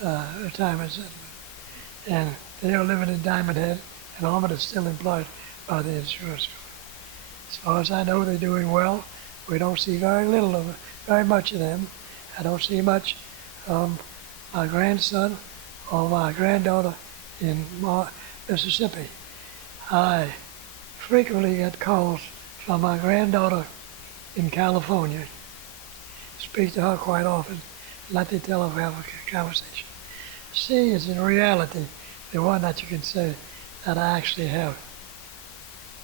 retirement settlement. And they are living in Diamond Head, and Orman is still employed by the insurance company. As far as I know, they're doing well. We don't see very much of them. I don't see much my grandson or my granddaughter in Mississippi. I frequently get calls from my granddaughter in California. Speak to her quite often. Let me tell her we have a conversation. She is in reality the one that you can say that I actually have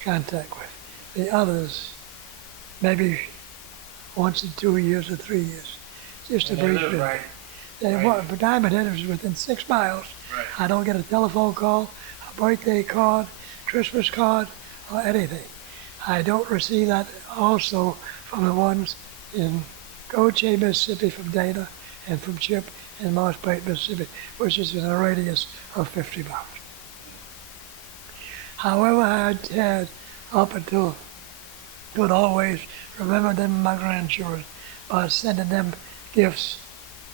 contact with. The others, maybe once in 2 years or 3 years. Just a brief visit. Right. But Diamond Head is within 6 miles. Right. I don't get a telephone call, a birthday card, Christmas card, or anything. I don't receive that also from the ones in Goche, Mississippi, from Dana, and from Chip in Marsh Plate, Mississippi, which is in a radius of 50 miles. However, I had up until could always remember them and my grandchildren by sending them gifts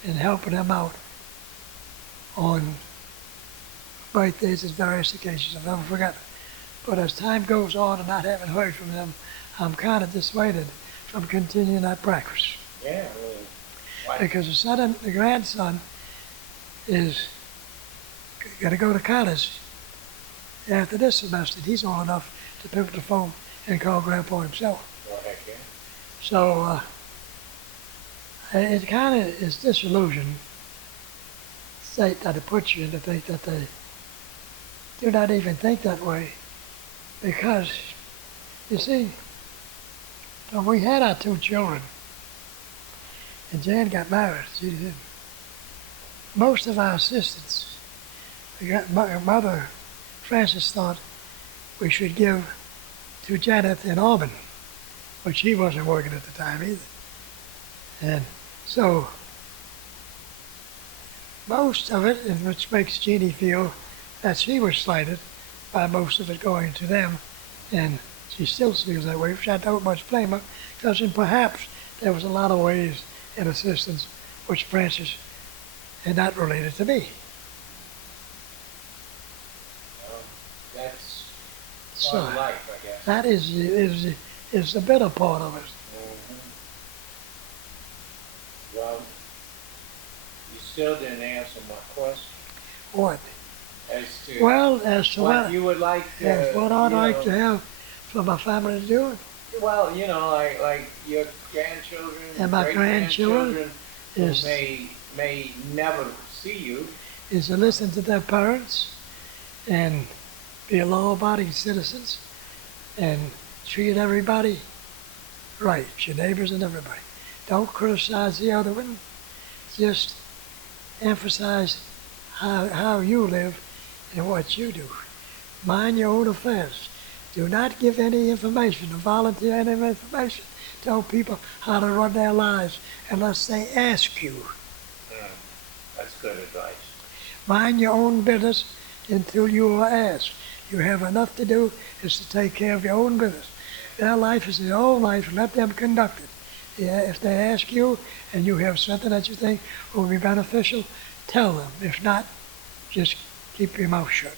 and helping them out on birthdays and various occasions. I've never forgotten. But as time goes on and not having heard from them, I'm kind of dissuaded from continuing that practice. Yeah. Well, Because the grandson is going to go to college after this semester. He's old enough to pick up the phone and call Grandpa himself. well, heck yeah. So it kind of is disillusion state that it puts you in to think that they do not even think that way. Because, you see, when we had our 2 children, and Jan got married, she didn't. Most of our assistants, my mother, Frances, thought we should give to Janet in Auburn, but she wasn't working at the time either. And so, most of it, and which makes Jeannie feel that she was slighted by most of it going to them, and she still feels that way, which I don't much blame her, because perhaps there was a lot of ways in assistance which Frances had not related to me. That's So part of life, I guess. that is the bitter part of it. Well, you still didn't answer my question What? as to Well, as to what what, you would like to. yes, what I'd you like to know, have for my family to do, Well, like your grandchildren, And my great-grandchildren who is may never see you. is to listen to their parents and be law-abiding citizens and treat everybody right, your neighbors and everybody. Don't criticize the other one. Just emphasize how you live and what you do. Mind your own affairs. Do not give any information or volunteer any information. Tell people how to run their lives unless they ask you. That's good advice. Mind your own business until you are asked. You have enough to do is to take care of your own business. Their life is their own life. Let them conduct it. Yeah, if they ask you and you have something that you think will be beneficial, tell them. If not, just keep your mouth shut.